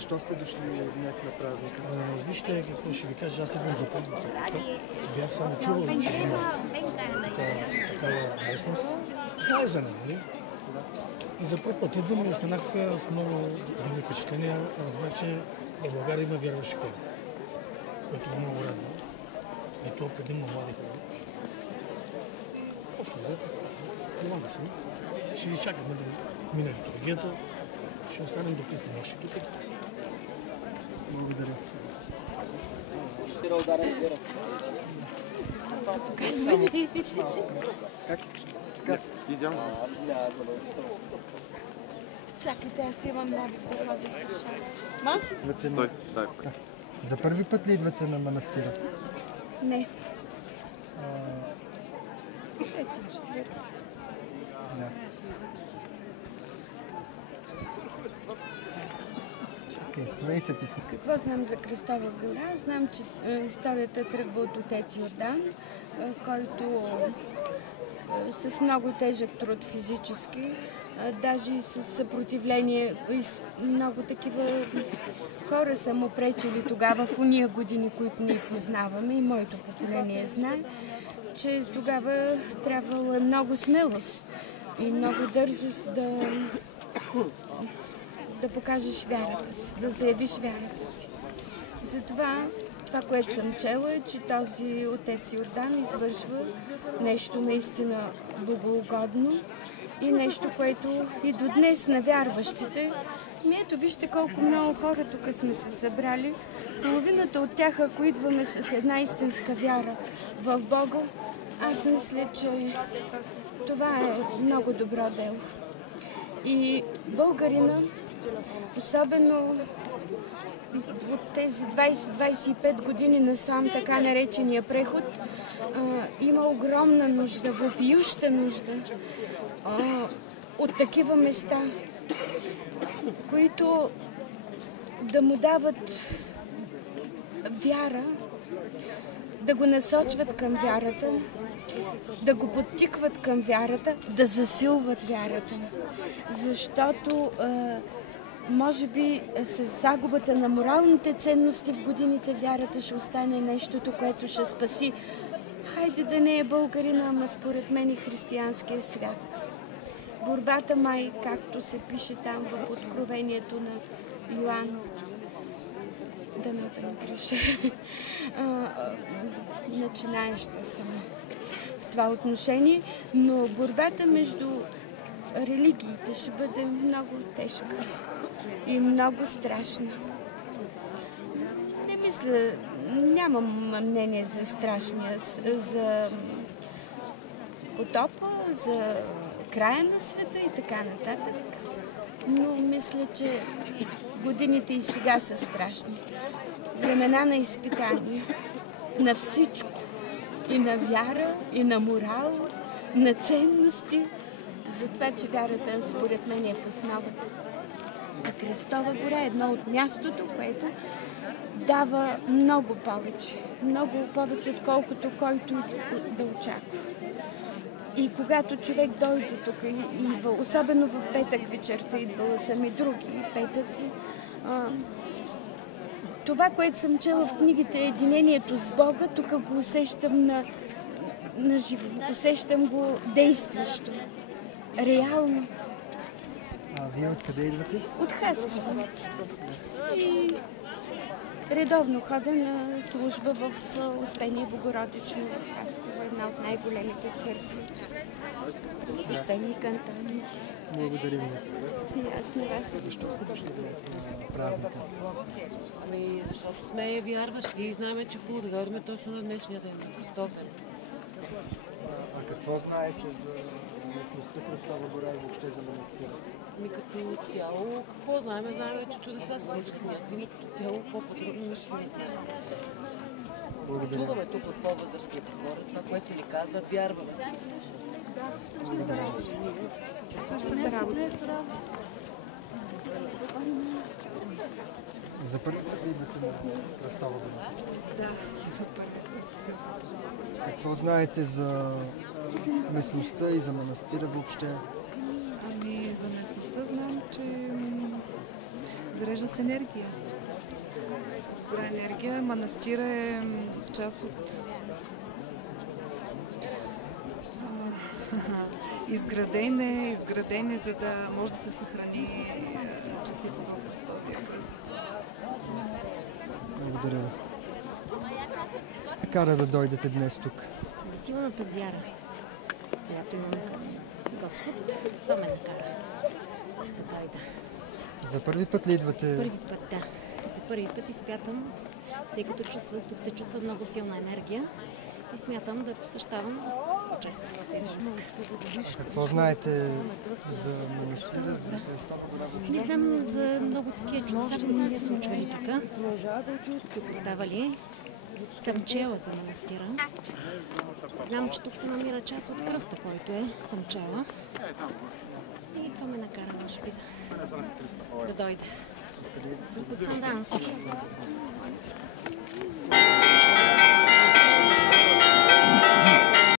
Защо сте дошли днес на празника? Вижте какво ще ви кажа, аз идвам за първи път. Бях само чувал, че има такава местност. Знае за нея, нали? И за първ път идвам и останах с много добри впечатления. Разбрах, че в България има вярващи хора, което ме много радва. И то предимно млади хора. Общо взето, помага съм. Ще изчакаме да мине литургията. Ще останем до късна нощи тук. Благодаря. Как искаш? Как? Идем. Чакайте, аз имам навик да ходя с шапка. Може? Стой, дай. За първи път ли идвате на манастира? Не. Ето, четвърти. Да. Смей се ти си. Какво знам за Кръстова гора? Знам, че историята тръгва от отец Йордан, който с много тежък труд физически, даже и с съпротивление, и с много такива хора са му пречили тогава в уния години, които ние познаваме и моето поколение знае, че тогава трябвало много смелост и много дързост да покажеш вярата си, да заявиш вярата си. Затова, което съм чела е, че този отец Йордан извършва нещо наистина богоугодно и нещо, което и до днес на вярващите. Ето, вижте колко много хора тук сме се събрали. Половината от тях, ако идваме с една истинска вяра в Бога, аз мисля, че това е много добро дело. И българина, особено от тези 20-25 години насам, така наречения преход, има огромна нужда, въпиюща нужда от такива места, които да му дават вяра, да го насочват към вярата, да го подтикват към вярата, да засилват вярата. Защото може би с загубата на моралните ценности в годините вярата ще остане нещото, което ще спаси. Хайде да не е българина, ама според мен и християнския свят. Борбата май, както се пише там в Откровението на Йоан, да не греша, начинаеща съм в това отношение, но борбата между религиите ще бъде много тежка и много страшна. Не мисля, нямам мнение за страшния, за потопа, за края на света и така нататък. Но мисля, че годините и сега са страшни. Времена на изпитание, на всичко. И на вяра, и на морал, на ценности. За това, че вярата, според мен, е в основата. А Кръстова гора е едно от мястото, което дава много повече, отколкото който да очаква. И когато човек дойде тук, особено в петък вечерта, идвала съм и други петъци, това, което съм чела в книгите Единението с Бога, тук го усещам на живо, усещам го действащо, реално. А вие откъде идвате? От Хасково. И редовно ходя на служба в Успение Богородично в Хасково, една от най-големите църкви. Свещеник Антоний. Благодарим ви. И аз на вас. Защо сте дошли днес на празника? Ами, защото сме вярващи и знаем, че хубаво да дойдем точно на днешния ден, на Христов ден. А какво знаете за местността Кръстова гора и въобще за манастира? Ами като цяло, какво знаем? Знаем, че чудеса се случат някакви, като цяло по-подробно нищо не знаем. Благодаря. Чуваме тук от по-възрастните хора, това, което ни казват, вярваме. Благодаря. Същата работа. За първи път ли идвате на Кръстова гора? Да, за първи път. Какво знаете за местността и за манастира въобще? Ами за местността знам, че зарежда с енергия. С добра енергия. Манастира е част от изграден е, за да може да се съхрани частицата от Христовия кръст. Благодаря ви. Кара да дойдете днес тук. Силната вяра, която имам към Господ, това ме накара да дойда. За първи път ли идвате? Първи път, да. За първи път и смятам, тъй като тук се чувства много силна енергия и смятам да посещавам често. Какво знаете за манастира, за Христова гора? Не знам за много такива чудеса, които са се случвали тук, които са ставали. Съм чела за манастира. Знам, че тук се намира част от кръста, който съм чела. И това ме накара, може би, да дойде. От Сандански.